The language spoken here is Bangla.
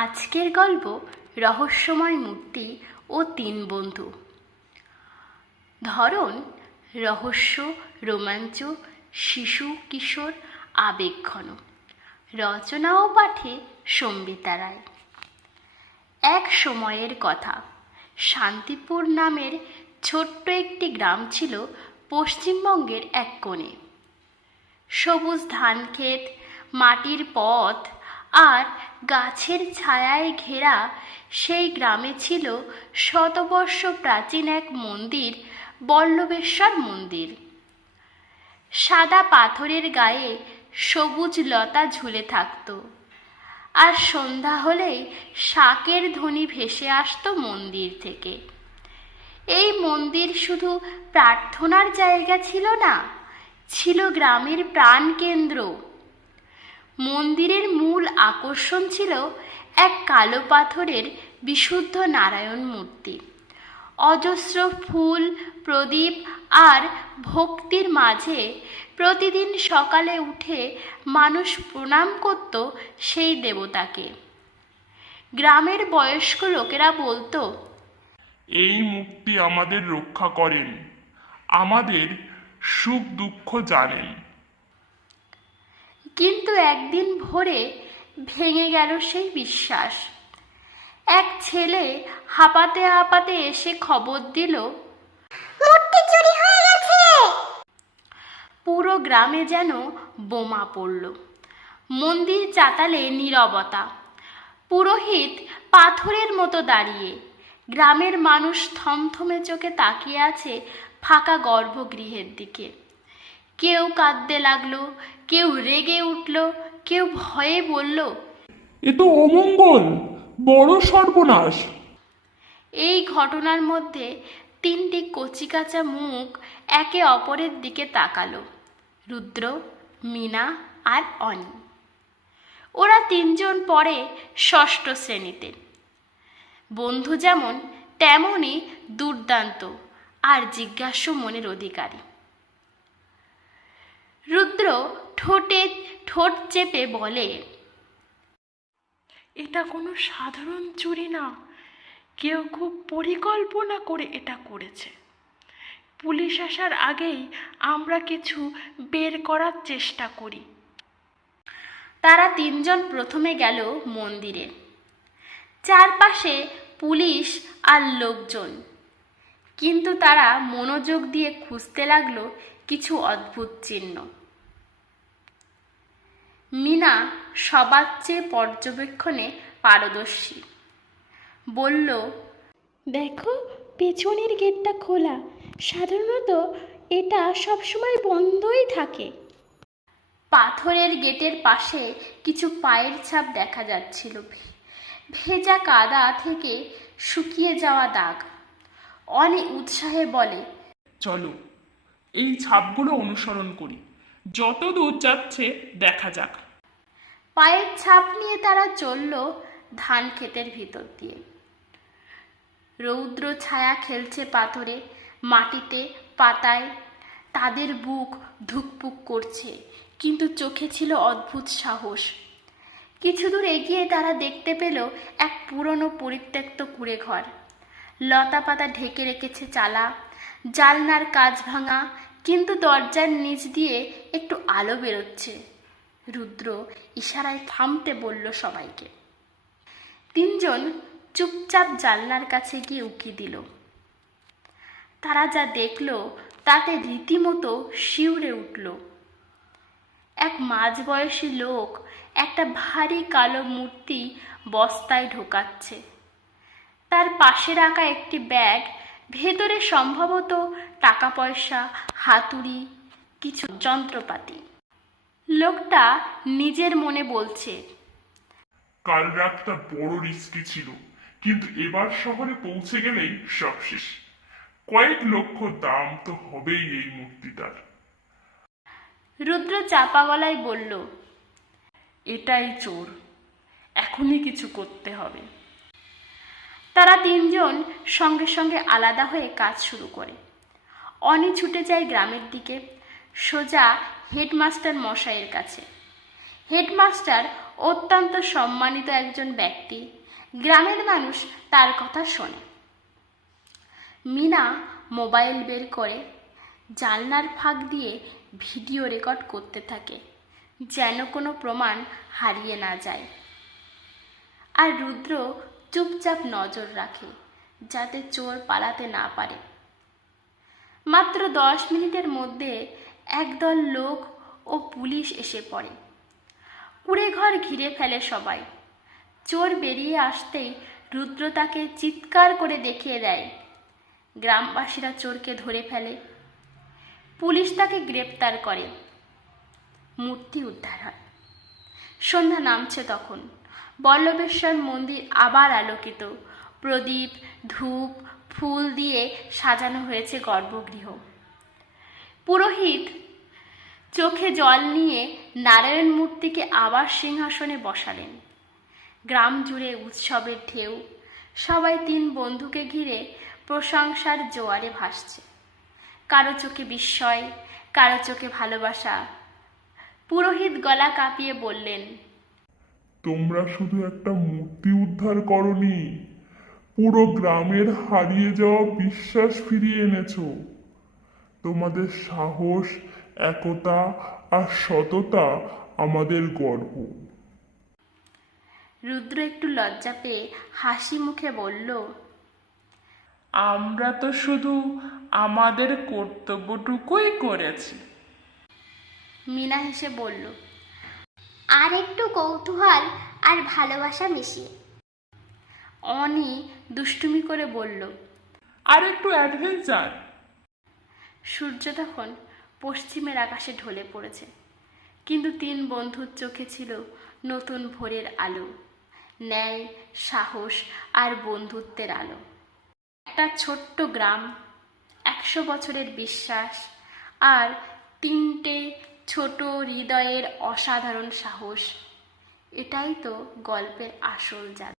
আজকের গল্প রহস্যময় মূর্তি ও তিন বন্ধু। ধরন রহস্য, রোমাঞ্চ, শিশু কিশোর, আবেগঘন। রচনা ও পাঠে সম্বিতা রায়। এক সময়ের কথা, শান্তিপুর নামের ছোট্ট একটি গ্রাম ছিল পশ্চিমবঙ্গের এক কোণে। সবুজ ধানক্ষেত, মাটির পথ আর গাছের ছায়ায় ঘেরা সেই গ্রামে ছিল শতবর্ষ প্রাচীন এক মন্দির, বল্লভেশ্বর মন্দির। সাদা পাথরের গায়ে সবুজ লতা ঝুলে থাকত, আর সন্ধ্যা হলেই শাঁখের ধ্বনি ভেসে আসতো মন্দির থেকে। এই মন্দির শুধু প্রার্থনার জায়গা ছিল না, ছিল গ্রামের প্রাণকেন্দ্র। মন্দিরের মূল আকর্ষণ ছিল এক কালো পাথরের বিশুদ্ধ নারায়ণ মূর্তি। অজস্র ফুল, প্রদীপ আর ভক্তির মাঝে প্রতিদিন সকালে উঠে মানুষ প্রণাম করত সেই দেবতাকে। গ্রামের বয়স্ক লোকেরা বলতো, এই মূর্তি আমাদের রক্ষা করেন, আমাদের সুখ দুঃখ জানেন। কিন্তু একদিন ভোরে ভেঙে গেল সেই বিশ্বাস। এক ছেলে হাঁপাতে হাঁপাতে এসে খবর দিল, মূর্তি চুরি হয়ে গেছে। পুরো গ্রামে যেন বোমা পড়ল। মন্দির চাতালে নীরবতা। পুরোহিত পাথরের মতো দাঁড়িয়ে। গ্রামের মানুষ থমথমে চোখে তাকিয়ে আছে ফাঁকা গর্ভগৃহের দিকে। কেউ কাঁদতে লাগলো, কেউ রেগে উঠল, কেউ ভয়ে বলল, এ তো অমঙ্গল, বড় সর্বনাশ। এই ঘটনার মধ্যে তিনটি কচিকাঁচা মুখ একে অপরের দিকে তাকালো, রুদ্র, মীনা আর অনি। ওরা তিনজন পড়ে ষষ্ঠ শ্রেণীতে। বন্ধু যেমন তেমনই দুর্দান্ত আর জিজ্ঞাসু মনের অধিকারী। রুদ্র ঠোঁটে ঠোঁট চেপে বলে, এটা কোনো সাধারণ চুরি না, কেউ খুব পরিকল্পনা করে এটা করেছে। পুলিশ আসার আগেই আমরা কিছু বের করার চেষ্টা করি। তারা তিনজন প্রথমে গেল মন্দিরে। চারপাশে পুলিশ আর লোকজন, কিন্তু তারা মনোযোগ দিয়ে খুঁজতে লাগলো কিছু অদ্ভুত চিহ্ন। মীনা সবার চেয়ে পর্যবেক্ষণে পারদর্শী। বলল, দেখো, পেছনের গেটটা খোলা, সাধারণত এটা সবসময় বন্ধই থাকে। পাথরের গেটের পাশে কিছু পায়ের ছাপ দেখা যাচ্ছিল, ভেজা কাদা থেকে শুকিয়ে যাওয়া দাগ। অনেক উৎসাহে বলে, চলো এই ছাপগুলো অনুসরণ করি, যত দূর যাচ্ছে দেখা যাক। পায়ের ছাপ নিয়ে তারা চলল ধান ক্ষেতের ভিতর দিয়ে। রৌদ্র ছায়া খেলছে পাথরে, মাটিতে, পাতায়। তাদের বুক ধুকপুক করছে, কিন্তু চোখে ছিল অদ্ভুত সাহস। কিছু দূর এগিয়ে তারা দেখতে পেল এক পুরনো পরিত্যক্ত কুঁড়ে ঘর। লতা পাতা ঢেকে রেখেছে চালা, জানলার কাঁচ ভাঙা, কিন্তু দরজার নিচ দিয়ে একটু আলো বেরোচ্ছে। রুদ্র ইশারায় থামতে বলল সবাইকে। তিনজন চুপচাপ জানলার কাছে গিয়ে উকি দিল। তারা যা দেখল তাতে রীতিমতো শিউরে উঠল। এক মাঝবয়সী লোক একটা ভারী কালো মূর্তি বস্তায় ঢোকাচ্ছে। তার পাশে রাখা একটি ব্যাগ, ভেতরে সম্ভবত টাকা পয়সা, হাতুড়ি, কিছু যন্ত্রপাতি। লোকটা নিজের মনে বলছে, কাল রাতটা বড় রিস্কি ছিল, কিন্তু এবার শহরে পৌঁছে গেলেই সব শেষ। কয়েক লক্ষ দাম তো হবেই এই মূর্তিটার। রুদ্র চাপা গলায় বলল, এটাই চোর, এখনই কিছু করতে হবে। তারা তিনজন সঙ্গে সঙ্গে আলাদা হয়ে কাজ শুরু করে। অনি ছুটে যায় গ্রামের দিকে, সোজা হেডমাস্টার মশাইয়ের কাছে। হেডমাস্টার অত্যন্ত সম্মানিত একজন ব্যক্তি। গ্রামের মানুষ তার কথা শোনে। মিনা মোবাইল বের করে জানলার ফাঁক দিয়ে ভিডিও রেকর্ড করতে থাকে, যেন কোনো প্রমাণ হারিয়ে না যায়। আর রুদ্র চুপচাপ নজর রাখে, যাতে চোর পালাতে না পারে। মাত্র 10 মিনিটের মধ্যে একদল লোক ও পুলিশ এসে পড়ে। কুঁড়েঘর ঘিরে ফেলে সবাই। চোর বেরিয়ে আসতেই রুদ্র তাকে চিৎকার করে দেখিয়ে দেয়। গ্রামবাসীরা চোরকে ধরে ফেলে। পুলিশ তাকে গ্রেপ্তার করে। মূর্তি উদ্ধার হয়। সন্ধ্যা নামছে তখন। বল্লভেশ্বর মন্দির আবার আলোকিত। প্রদীপ, ধূপ, ফুল দিয়ে সাজানো হয়েছে গর্ভগৃহ। পুরোহিত চোখে জল নিয়ে নারায়ণ মূর্তিকে আবার সিংহাসনে বসালেন। গ্রাম জুড়ে উৎসবের ঢেউ। সবাই 3 বন্ধুকে ঘিরে প্রশংসার জোয়ারে ভাসছে। কারো চোখে বিস্ময়, কারো চোখে ভালোবাসা। পুরোহিত গলা কাঁপিয়ে বললেন, তোমরা শুধু একটা মূর্তি উদ্ধার করনি, পুরো গ্রামের হারিয়ে যাওয়া বিশ্বাস ফিরিয়ে এনেছো। তোমাদের সাহস, একতা আর সততা আমাদের গর্ব। রুদ্র একটু লজ্জা পেয়ে হাসি মুখে বলল, আমরা তো শুধু আমাদের কর্তব্যটুকুই করেছি। মিনা হেসে বলল, আর একটু কৌতূহল আর ভালোবাসা মিশিয়ে। অনি দুষ্টুমি করে বলল, আর একটু অ্যাডভেঞ্চার। সূর্য তখন পশ্চিমের আকাশে ঢলে পড়েছে, কিন্তু 3 বন্ধুর চোখে ছিল নতুন ভোরের আলো, ন্যায়, সাহস আর বন্ধুত্বের আলো। একটা ছোট্ট গ্রাম, 100 বছরের বিশ্বাস আর 3টে ছোট হৃদয়ের অসাধারণ সাহস। এটাই তো গল্পের আসল জাদু।